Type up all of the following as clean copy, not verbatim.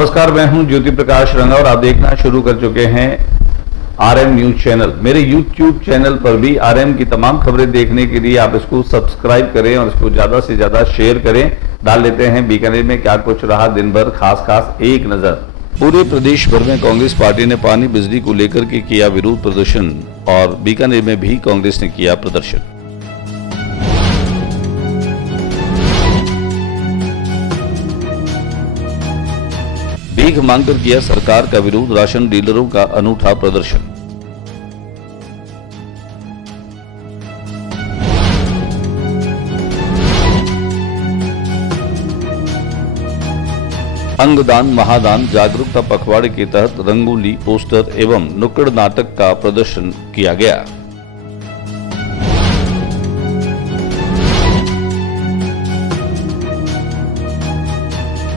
नमस्कार, मैं हूं ज्योति प्रकाश रंगा और आप देखना शुरू कर चुके हैं आरएम न्यूज चैनल। मेरे यूट्यूब चैनल पर भी आरएम की तमाम खबरें देखने के लिए आप इसको सब्सक्राइब करें और इसको ज्यादा से ज्यादा शेयर करें। डाल लेते हैं बीकानेर में क्या कुछ रहा दिन भर, खास एक नजर। पूरे प्रदेश भर में कांग्रेस पार्टी ने पानी बिजली को लेकर के किया विरोध प्रदर्शन और बीकानेर में भी कांग्रेस ने किया प्रदर्शन। भीख मांगकर किया सरकार का विरोध, राशन डीलरों का अनूठा प्रदर्शन। अंगदान महादान जागरूकता पखवाड़े के तहत रंगोली, पोस्टर एवं नुक्कड़ नाटक का प्रदर्शन किया गया।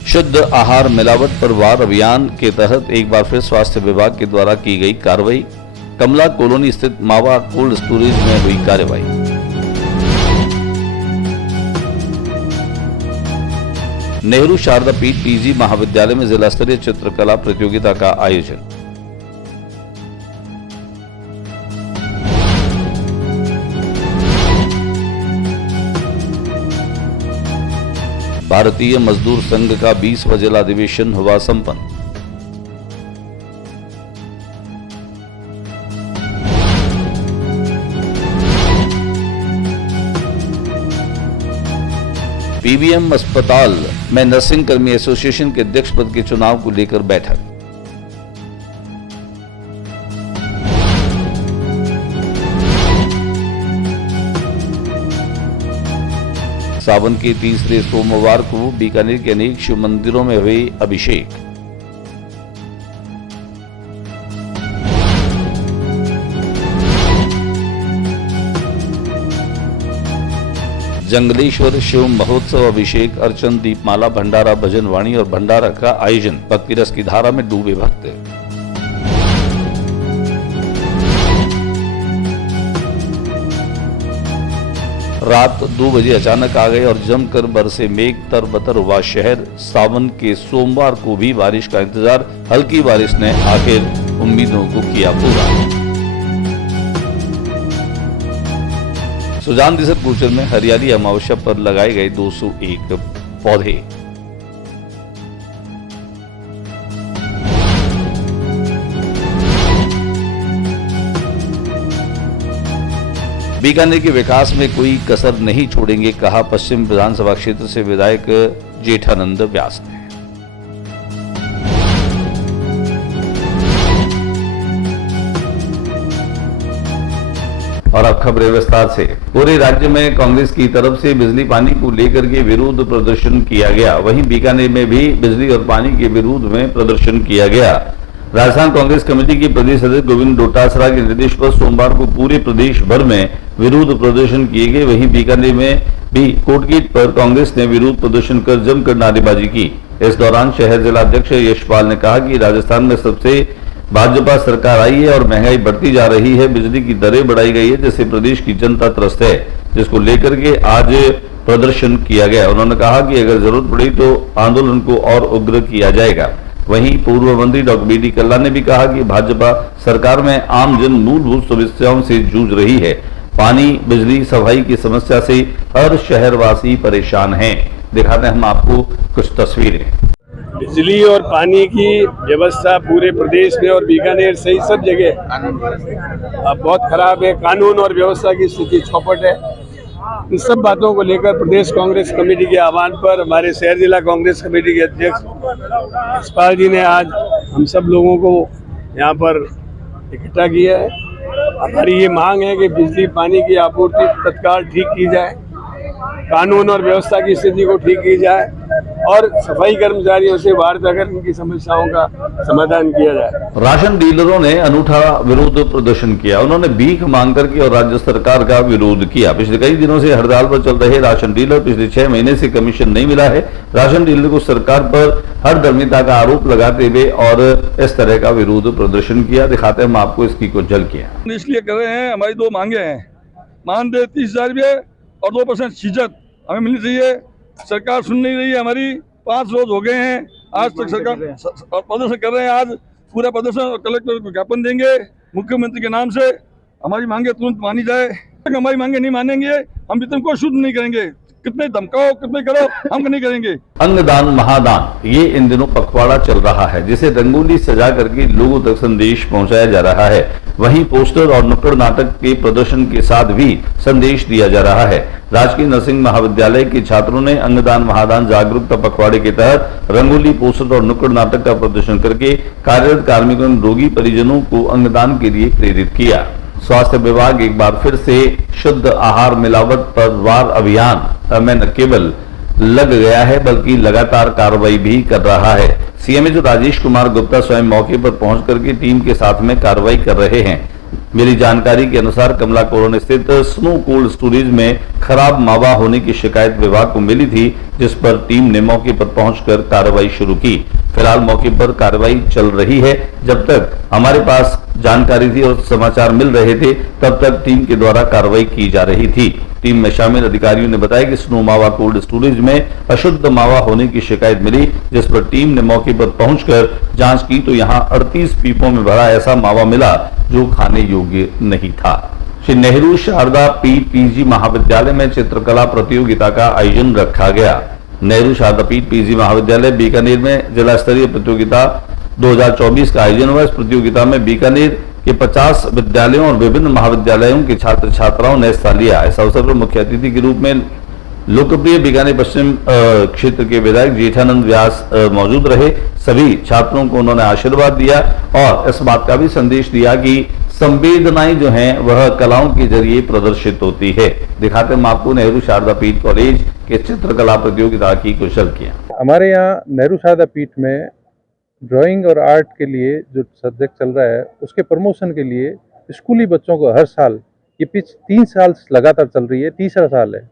शुद्ध आहार मिलावट पर वार अभियान के तहत एक बार फिर स्वास्थ्य विभाग के द्वारा की गई कार्रवाई। कमला कॉलोनी स्थित मावा कोल्ड स्टोरेज में हुई कार्रवाई। नेहरू शारदा पीठ पीजी महाविद्यालय में जिला स्तरीय चित्रकला प्रतियोगिता का आयोजन। भारतीय मजदूर संघ का 20वां जिला अधिवेशन हुआ संपन्न। पीबीएम अस्पताल में नर्सिंग कर्मी एसोसिएशन के अध्यक्ष पद के चुनाव को लेकर बैठक। सावन के तीसरे सोमवार को बीकानेर के अनेक शिव मंदिरों में हुए अभिषेक। जंगलेश्वर शिव महोत्सव अभिषेक, अर्चन, दीपमाला, भंडारा, भजन वाणी और भंडारा का आयोजन। भक्ति रस की धारा में डूबे भक्त। रात 2 बजे अचानक आ गए और जमकर बरसे मेघ, तरबतर हुआ शहर। सावन के सोमवार को भी बारिश का इंतजार, हल्की बारिश ने आखिर उम्मीदों को किया पूरा। सुजान दिसर गोचर में हरियाली अमावस्या पर लगाए गए 201 पौधे। बीकानेर के विकास में कोई कसर नहीं छोड़ेंगे, कहा पश्चिम विधानसभा क्षेत्र से विधायक जेठानंद व्यास ने। और अब खबरें विस्तार से। पूरे राज्य में कांग्रेस की तरफ से बिजली पानी को लेकर के विरोध प्रदर्शन किया गया। वहीं बीकानेर में भी बिजली और पानी के विरोध में प्रदर्शन किया गया। राजस्थान कांग्रेस कमेटी के प्रदेश अध्यक्ष गोविंद डोटासरा के निर्देश पर सोमवार को पूरे प्रदेश भर में विरोध प्रदर्शन किए गए। वहीं बीकानेर में भी कोटगेट पर कांग्रेस ने विरोध प्रदर्शन कर जमकर नारेबाजी की। इस दौरान शहर जिला अध्यक्ष यशपाल ने कहा कि राजस्थान में सबसे भाजपा सरकार आई है और महंगाई बढ़ती जा रही है, बिजली की दरें बढ़ाई गई है, जिससे प्रदेश की जनता त्रस्त है, जिसको लेकर के आज प्रदर्शन किया गया। उन्होंने कहा कि अगर जरूरत पड़ी तो आंदोलन को और उग्र किया जाएगा। वहीं पूर्व मंत्री डॉक्टर बी डी कल्ला ने भी कहा कि भाजपा सरकार में आम जन मूलभूत समस्याओं से जूझ रही है। पानी, बिजली, सफाई की समस्या से हर शहरवासी परेशान हैं। दिखाते हैं हम आपको कुछ तस्वीरें। बिजली और पानी की व्यवस्था पूरे प्रदेश में और बीकानेर सहित सब जगह बहुत खराब है। कानून और व्यवस्था की स्थिति चौपट है। इन सब बातों को लेकर प्रदेश कांग्रेस कमेटी के आह्वान पर हमारे शहर जिला कांग्रेस कमेटी के अध्यक्ष यशपाल जी ने आज हम सब लोगों को यहाँ पर इकट्ठा किया है। हमारी ये मांग है कि बिजली पानी की आपूर्ति तत्काल ठीक की जाए, कानून और व्यवस्था की स्थिति को ठीक की जाए और सफाई कर्मचारियों से वार्ता कर उनकी समस्याओं का समाधान किया जाए। राशन डीलरों ने अनूठा विरोध प्रदर्शन किया। उन्होंने भीख मांग करके और राज्य सरकार का विरोध किया। पिछले कई दिनों से हड़ताल पर चल रहे राशन डीलर पिछले 6 महीने से कमीशन नहीं मिला है। राशन डीलर को सरकार पर हर धर्मिता का आरोप लगाते हुए और इस तरह का विरोध प्रदर्शन किया। दिखाते हैं हम आपको इसकी कुछ झलकियां। इसलिए कर रहे हैं, हमारी 2 मांगे हैं। मानदेय 30,000 रुपये और 2% सीजत हमें मिलनी चाहिए। सरकार सुन नहीं रही है हमारी। 5 रोज हो गए हैं, आज तक सरकार प्रदर्शन कर रहे हैं। आज पूरा प्रदर्शन कलेक्टर को ज्ञापन देंगे मुख्यमंत्री के नाम से। हमारी मांगे तुरंत मानी जाए। हमारी मांगे नहीं मानेंगे हम वेतन को शुद्ध नहीं करेंगे। कितने धमकाओ कितने करो हम नहीं करेंगे। अंगदान महादान ये इन दिनों पखवाड़ा चल रहा है, जिसे रंगोली सजा करके लोगों तक संदेश पहुंचाया जा रहा है। वहीं पोस्टर और नुक्कड़ नाटक के प्रदर्शन के साथ भी संदेश दिया जा रहा है। राजकीय नरसिंह महाविद्यालय के छात्रों ने अंगदान महादान जागरूकता पखवाड़े के तहत रंगोली, पोस्टर और नुक्कड़ नाटक का प्रदर्शन करके कार्यरत कार्मिकों और रोगी परिजनों को अंगदान के लिए प्रेरित किया। स्वास्थ्य विभाग एक बार फिर से शुद्ध आहार मिलावट पर वार अभियान में न केवल लग गया है बल्कि लगातार कार्रवाई भी कर रहा है। सीएमएचओ राजेश कुमार गुप्ता स्वयं मौके पर पहुंच करके टीम के साथ में कार्रवाई कर रहे हैं। मेरी जानकारी के अनुसार कमला कॉलोनी स्थित स्नो कोल्ड स्टोरेज में खराब मावा होने की शिकायत विभाग को मिली थी, जिस पर टीम ने मौके पर पहुंचकर कार्रवाई शुरू की। फिलहाल मौके पर कार्रवाई चल रही है। जब तक हमारे पास जानकारी थी और समाचार मिल रहे थे तब तक टीम के द्वारा कार्रवाई की जा रही थी। टीम में शामिल अधिकारियों ने बताया कि स्नो मावा कोल्ड स्टोरेज में अशुद्ध मावा होने की शिकायत मिली, जिस पर टीम ने मौके पर पहुंचकर जांच की तो यहां 38 पीपों में भरा ऐसा मावा मिला जो खाने योग्य नहीं था। श्री नेहरू शारदा पीठ पीजी महाविद्यालय में चित्रकला प्रतियोगिता का आयोजन रखा गया। नेहरू शारदा पीठ पीजी महाविद्यालय बीकानेर में जिला स्तरीय प्रतियोगिता 2024 का आयोजन हुआ। इस प्रतियोगिता में बीकानेर के 50 विद्यालयों और विभिन्न महाविद्यालयों के छात्र छात्राओं ने हिस्सा लिया। इस अवसर पर मुख्य अतिथि के रूप में लोकप्रिय बीकानेर पश्चिम क्षेत्र के विधायक जेठानंद व्यास मौजूद रहे। सभी छात्रों को उन्होंने आशीर्वाद दिया और इस बात का भी संदेश दिया कि संवेदनाएं जो हैं वह कलाओं के जरिए प्रदर्शित होती है। दिखाते हम आपको नेहरू शारदा पीठ कॉलेज के चित्रकला प्रतियोगिता की कुछ झलकियां। हमारे यहाँ नेहरू शारदा पीठ में ड्राइंग और आर्ट के लिए जो सब्जेक्ट चल रहा है उसके प्रमोशन के लिए स्कूली बच्चों को हर साल, ये 3 साल लगातार चल रही है, तीसरा साल है,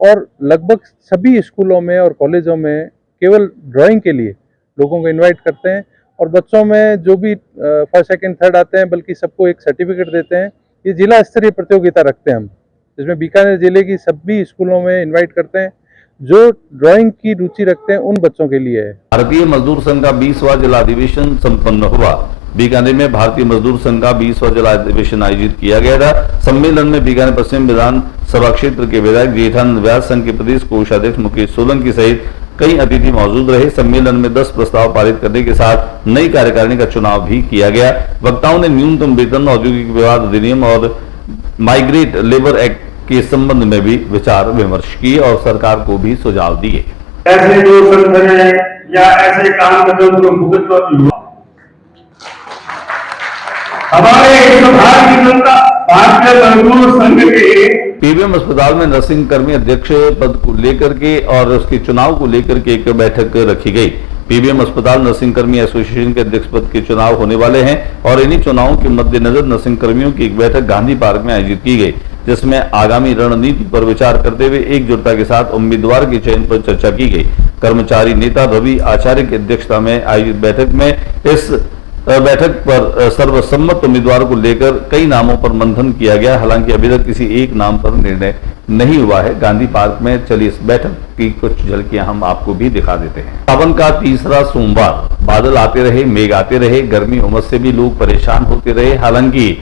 और लगभग सभी स्कूलों में और कॉलेजों में केवल ड्राइंग के लिए लोगों को इनवाइट करते हैं और बच्चों में जो भी फर्स्ट सेकंड थर्ड आते हैं बल्कि सबको एक सर्टिफिकेट देते हैं। ये जिला स्तरीय प्रतियोगिता रखते हैं हम, जिसमें बीकानेर जिले की सभी स्कूलों में इनवाइट करते हैं जो ड्राइंग की रुचि रखते हैं उन बच्चों के लिए है। भारतीय मजदूर संघ का 20वां जिला अधिवेशन संपन्न हुआ। बीकानेर में भारतीय मजदूर संघ का 20वां जिला अधिवेशन आयोजित किया गया था। सम्मेलन में बीकानेर पश्चिम विधानसभा क्षेत्र के विधायक जेठानंद व्यास, संघ के प्रदेश कोषाध्यक्ष मुकेश सोलंकी सहित कई अतिथि मौजूद रहे। सम्मेलन में 10 प्रस्ताव पारित करने के साथ नई कार्यकारिणी का चुनाव भी किया गया। वक्ताओं ने न्यूनतम वेतन, औद्योगिक विवाद अधिनियम और माइग्रेट लेबर एक्ट के संबंध में भी विचार विमर्श किए और सरकार को भी सुझाव दिए। ऐसे जो संगठन है या ऐसे काम करते हैं उनको भुगतना हमारे भारतीय जनता भारतीय मजदूर संघ के पीबीएम अस्पताल में नर्सिंग कर्मी अध्यक्ष पद को लेकर के और उसके चुनाव को लेकर के एक बैठक रखी गई। पीबीएम अस्पताल नर्सिंग कर्मी एसोसिएशन के अध्यक्ष पद के चुनाव होने वाले हैं और इन्हीं चुनावों के मद्देनजर नर्सिंग कर्मियों की एक बैठक गांधी पार्क में आयोजित की गई, जिसमें आगामी रणनीति पर विचार करते हुए एकजुटता के साथ उम्मीदवार के चयन पर चर्चा की गई। कर्मचारी नेता रवि आचार्य की अध्यक्षता में आयोजित बैठक में इस बैठक पर सर्वसम्मत उम्मीदवार को लेकर कई नामों पर मंथन किया गया। हालांकि अभी तक किसी एक नाम पर निर्णय नहीं हुआ है। गांधी पार्क में चली इस बैठक की कुछ झलकियां हम आपको भी दिखा देते हैं। सावन का तीसरा सोमवार, बादल आते रहे, मेघ आते रहे, गर्मी उमस से भी लोग परेशान होते रहे। हालांकि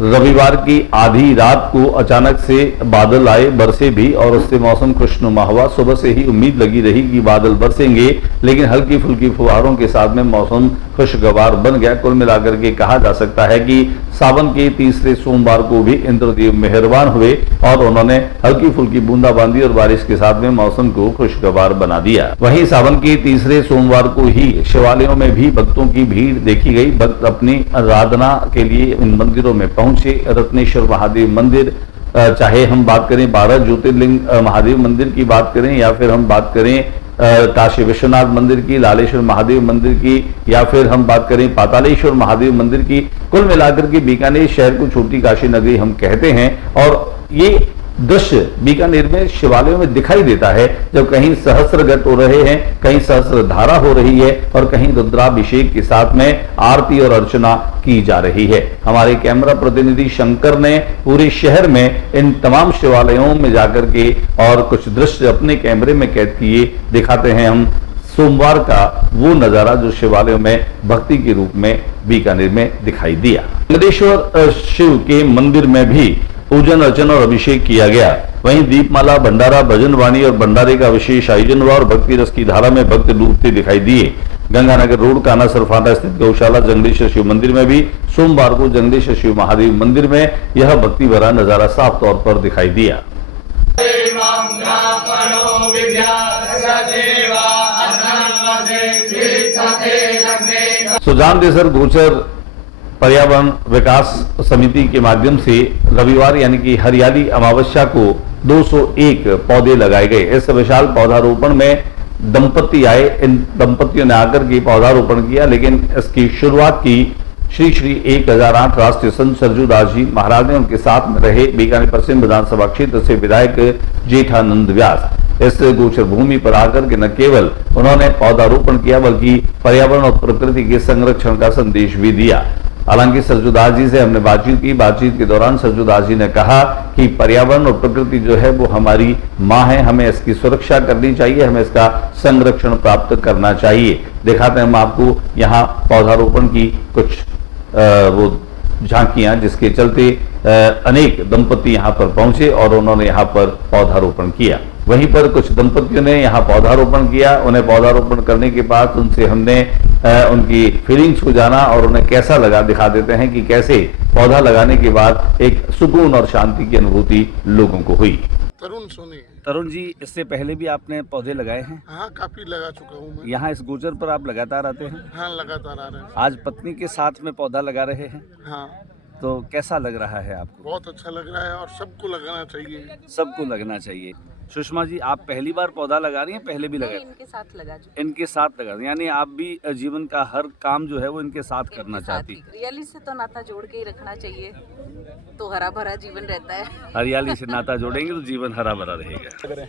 रविवार की आधी रात को अचानक से बादल आए, बरसे भी और उससे मौसम खुशनुमा हुआ। सुबह से ही उम्मीद लगी रही कि बादल बरसेंगे, लेकिन हल्की फुल्की फुहारों के साथ में मौसम खुशगवार बन गया। कुल मिलाकर के कहा जा सकता है कि सावन के तीसरे सोमवार को भी इंद्रदेव मेहरबान हुए और उन्होंने हल्की फुल्की बूंदाबांदी और बारिश के साथ में मौसम को खुशगवार बना दिया। वहीं सावन के तीसरे सोमवार को ही शिवालयों में भी भक्तों की भीड़ देखी गई। भक्त अपनी आराधना के लिए इन मंदिरों में पहुंचे। रत्नेश्वर महादेव मंदिर, चाहे हम बात करें 12 ज्योतिर्लिंग महादेव मंदिर की बात करें या फिर हम बात करें काशी विश्वनाथ मंदिर की, लालेश्वर महादेव मंदिर की या फिर हम बात करें पातालेश्वर महादेव मंदिर की, कुल मिलाकर के बीकानेर शहर को छोटी काशी नगरी हम कहते हैं। और ये दृश्य बीकानेर में शिवालयों में दिखाई देता है, जब कहीं सहस्त्रगत हो रहे हैं, कहीं सहस्त्र धारा हो रही है और कहीं रुद्राभिषेक के साथ में आरती और अर्चना की जा रही है। हमारे कैमरा प्रतिनिधि शंकर ने पूरे शहर में इन तमाम शिवालयों में जाकर के और कुछ दृश्य अपने कैमरे में कैद किए। दिखाते हैं हम सोमवार का वो नजारा जो शिवालयों में भक्ति के रूप में बीकानेर में दिखाई दिया। वेंकटेश्वर शिव के मंदिर में भी पूजन अर्चन और अभिषेक किया गया। वहीं दीपमाला, भंडारा, भजन वाणी और भंडारे का विशेष आयोजन हुआ और भक्ति रस की धारा में भक्त डूबते दिखाई दिए। गंगानगर रोड काना सरफाना स्थित गौशाला जंगलेश्वर शिव मंदिर में भी सोमवार को जंगलेश्वर शिव महादेव मंदिर में यह भक्ति भरा नजारा साफ तौर पर दिखाई दिया। सुजान देसर गोचर पर्यावरण विकास समिति के माध्यम से रविवार यानी कि हरियाली अमावस्या को 201 पौधे लगाए गए। इस विशाल पौधारोपण में दंपति आए। इन दंपतियों ने आकर के पौधारोपण किया, लेकिन इसकी शुरुआत की श्री श्री 1008 राष्ट्रीय संत सरजूदास जी महाराज ने। उनके साथ में रहे बीकानेर पश्चिम विधानसभा क्षेत्र से विधायक जेठानंद व्यास। इस गोचर भूमि पर आकर के न केवल उन्होंने पौधारोपण किया बल्कि पर्यावरण और प्रकृति के संरक्षण का संदेश भी दिया। हालांकि सरजूदास जी से हमने बातचीत की। बातचीत के दौरान सरजूदास जी ने कहा कि पर्यावरण और प्रकृति जो है वो हमारी माँ है, हमें इसकी सुरक्षा करनी चाहिए, हमें इसका संरक्षण प्राप्त करना चाहिए। दिखाते हैं हम आपको यहाँ पौधारोपण की कुछ वो झांकियां, जिसके चलते अनेक दंपति यहाँ पर पहुंचे और उन्होंने यहाँ पर पौधारोपण किया। वहीं पर कुछ दंपतियों ने यहाँ पौधारोपण किया। उन्हें पौधारोपण करने के बाद उनसे हमने उनकी फीलिंग्स को जाना और उन्हें कैसा लगा। दिखा देते हैं कि कैसे पौधा लगाने के बाद एक सुकून और शांति की अनुभूति लोगों को हुई। तरुण सोनी। तरुण जी, इससे पहले भी आपने पौधे लगाए हैं? हाँ, काफी लगा चुका हूँ मैं। यहाँ इस गोचर पर आप लगातार आते हैं? हाँ, लगातार आ रहे हैं। आज पत्नी के साथ में पौधा लगा रहे हैं, हाँ। तो कैसा लग रहा है आपको? बहुत अच्छा लग रहा है और सबको लगाना चाहिए। सबको लगना चाहिए। सुषमा जी, आप पहली बार पौधा लगा रही हैं, पहले भी लगाए? इनके साथ लगा चुकी। इनके साथ लगा, यानी आप भी जीवन का हर काम जो है वो इनके साथ करना चाहती? हरियाली से तो नाता जोड़ के ही रखना चाहिए, तो हरा भरा जीवन रहता है। हरियाली से नाता जोड़ेंगे तो जीवन हरा भरा रहेगा।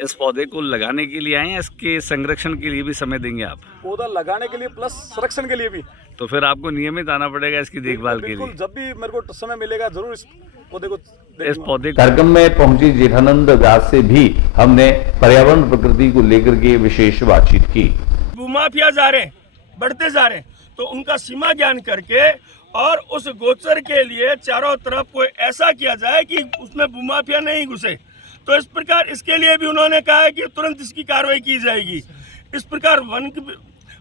इस पौधे को लगाने के लिए आए हैं, इसके संरक्षण के लिए भी समय देंगे आप? पौधा लगाने के लिए प्लस संरक्षण के लिए भी। तो फिर आपको नियमित आना पड़ेगा इसकी देखभाल के लिए। जब भी मेरे को समय मिलेगा जरूर इस पौधे को इस पौधे कार्यक्रम में पहुंची जेठानंद व्यास से भी हमने पर्यावरण प्रकृति को लेकर के विशेष बातचीत की। भूमाफिया जा रहे हैं, बढ़ते जा रहे हैं, तो उनका सीमा ज्ञान करके और उस गोचर के लिए चारों तरफ कोई ऐसा किया जाए कि उसमें भूमाफिया नहीं घुसे। तो इस प्रकार इसके लिए भी उन्होंने कहा है कि तुरंत इसकी कार्रवाई की जाएगी। इस प्रकार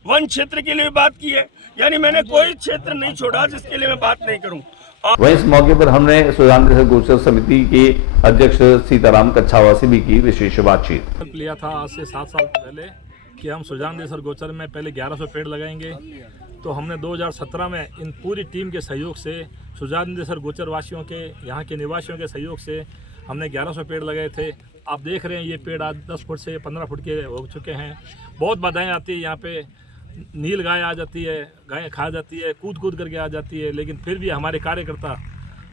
वन क्षेत्र के लिए बात की है, यानी मैंने कोई क्षेत्र नहीं छोड़ा जिसके लिए मैं बात नहीं करूं। वहीं इस मौके पर हमने सुजान देसर गोचर समिति के अध्यक्ष सीताराम कच्छावा से भी की विशेष बातचीत। लिया था आज से 7 साल पहले कि हम सुजान देसर गोचर में पहले 1100 पेड़ लगाएंगे। तो हमने 2017 में इन पूरी टीम के सहयोग से, सुजान देसर गोचर वासियों के, यहाँ के निवासियों के सहयोग से हमने 1100 पेड़ लगाए थे। आप देख रहे हैं ये पेड़ आज 10 फुट से 15 फुट के हो चुके हैं। बहुत बाधाएं आती है, यहाँ पे नील गाय आ जाती है, गाय खा जाती है, कूद कूद करके आ जाती है, लेकिन फिर भी हमारे कार्यकर्ता,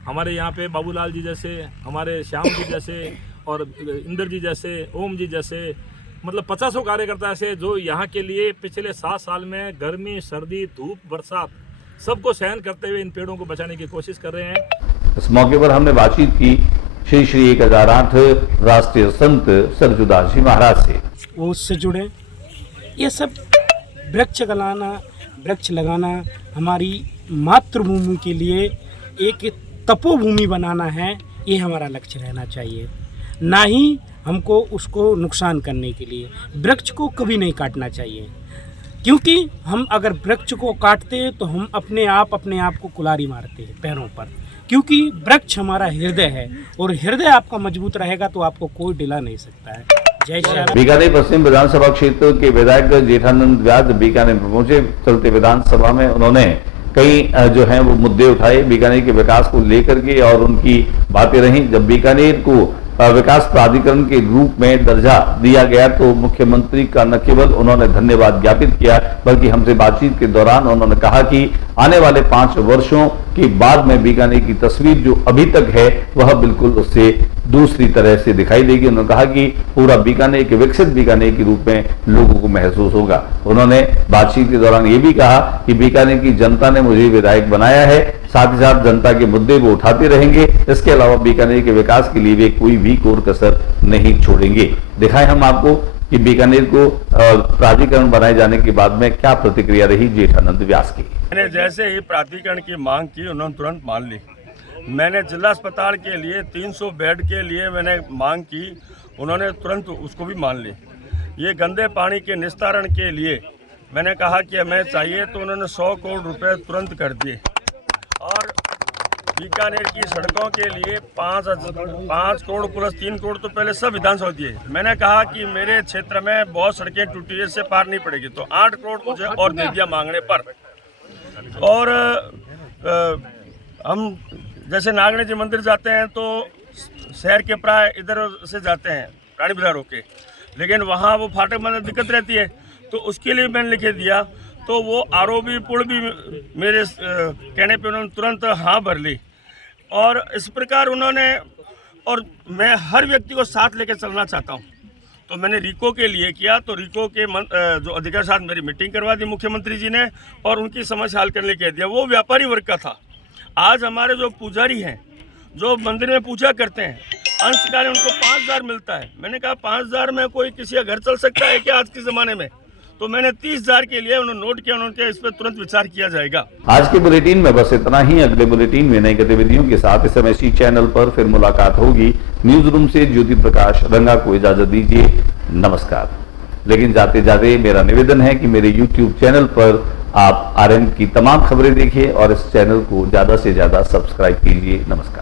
हमारे यहाँ पे बाबूलाल जी जैसे, हमारे श्याम जी जैसे और इंद्र जी जैसे, ओम जी जैसे, मतलब 50 कार्यकर्ता ऐसे जो यहाँ के लिए पिछले 7 साल में गर्मी, सर्दी, धूप, बरसात सबको सहन करते हुए इन पेड़ों को बचाने की कोशिश कर रहे हैं। इस मौके पर हमने बातचीत की श्री श्री 1008 राष्ट्रीय संत सरजूदास जी महाराज से। वो उससे जुड़े। ये सब वृक्ष लगाना हमारी मातृभूमि के लिए एक तपोभूमि बनाना है, ये हमारा लक्ष्य रहना चाहिए, ना ही हमको उसको नुकसान करने के लिए। वृक्ष को कभी नहीं काटना चाहिए, क्योंकि हम अगर वृक्ष को काटते हैं तो हम अपने आप को कुल्हाड़ी मारते हैं पैरों पर, क्योंकि वृक्ष हमारा हृदय है और हृदय आपका मजबूत रहेगा तो आपको कोई डिला नहीं सकता है। जय श्री राम। बीकानेर पश्चिम विधानसभा क्षेत्र के विधायक जेठानंद व्यास बीकानेर पहुंचे। चलते विधानसभा में उन्होंने कई जो हैं वो मुद्दे उठाए बीकानेर के विकास को लेकर के और उनकी बातें रहीं। जब बीकानेर को विकास प्राधिकरण के रूप में दर्जा दिया गया तो मुख्यमंत्री का न केवल उन्होंने धन्यवाद ज्ञापित किया बल्कि हमसे बातचीत के दौरान उन्होंने कहा कि आने वाले 5 वर्षों के बाद में बीकानेर की तस्वीर जो अभी तक है वह बिल्कुल उससे दूसरी तरह से दिखाई देगी। उन्होंने कहा कि पूरा बीकानेर के विकसित बीकानेर के रूप में लोगों को महसूस होगा। उन्होंने बातचीत के दौरान ये भी कहा कि बीकानेर की जनता ने मुझे विधायक बनाया है, साथ ही साथ जनता के मुद्दे वो उठाते रहेंगे। इसके अलावा बीकानेर के विकास के लिए वे कोई भी कोर कसर नहीं छोड़ेंगे। दिखाएं हम आपको कि बीकानेर को प्राधिकरण बनाए जाने के बाद में क्या प्रतिक्रिया रही जेठानंद व्यास की। मैंने जैसे ही प्राधिकरण की मांग की उन्होंने तुरंत मान ली। मैंने जिला अस्पताल के लिए 300 बेड के लिए मैंने मांग की, उन्होंने तुरंत उसको भी मान ली। ये गंदे पानी के निस्तारण के लिए मैंने कहा कि हमें चाहिए, तो उन्होंने 100 करोड़ रुपए तुरंत कर दिए। और बीकानेर की सड़कों के लिए 5 करोड़ प्लस 3 करोड़ तो पहले सब विधानसभा दिए। मैंने कहा कि मेरे क्षेत्र में बहुत सड़कें टूटी है, इससे पार नहीं पड़ेगी, तो 8 करोड़ मुझे और दे दिया मांगने पर। और हम जैसे नागणे जी मंदिर जाते हैं तो शहर के प्राय इधर से जाते हैं रानी बाजार होके, लेकिन वहाँ वो फाटक में दिक्कत रहती है, तो उसके लिए मैंने लिखे दिया। तो वो आरओबी पुल भी मेरे कहने पे उन्होंने तुरंत हाँ भर ली। और इस प्रकार उन्होंने, और मैं हर व्यक्ति को साथ लेकर चलना चाहता हूँ, तो मैंने रिको के लिए किया। तो रिको के जो अधिकारी साथ मेरी मीटिंग करवा दी मुख्यमंत्री जी ने, और उनकी समस्या हल करने कह दिया। वो व्यापारी वर्ग का था। आज हमारे जो पुजारी हैं, जो मंदिर में पूजा करते हैं, अंशकाल उनको 5,000 मिलता है। मैंने कहा 5,000 में कोई किसी का घर चल सकता है क्या आज के ज़माने में? तो मैंने 30,000 के लिए उन्होंने नोट किया, उन्होंने इस पर तुरंत विचार किया जाएगा। आज के बुलेटिन में बस इतना ही। अगले बुलेटिन में नई गतिविधियों के साथ इस समय इसी चैनल पर फिर मुलाकात होगी। न्यूज रूम से ज्योति प्रकाश रंगा को इजाजत दीजिए, नमस्कार। लेकिन जाते जाते मेरा निवेदन है कि मेरे YouTube चैनल पर आप आरएन की तमाम खबरें देखिए और इस चैनल को ज्यादा से ज्यादा सब्सक्राइब कीजिए। नमस्कार।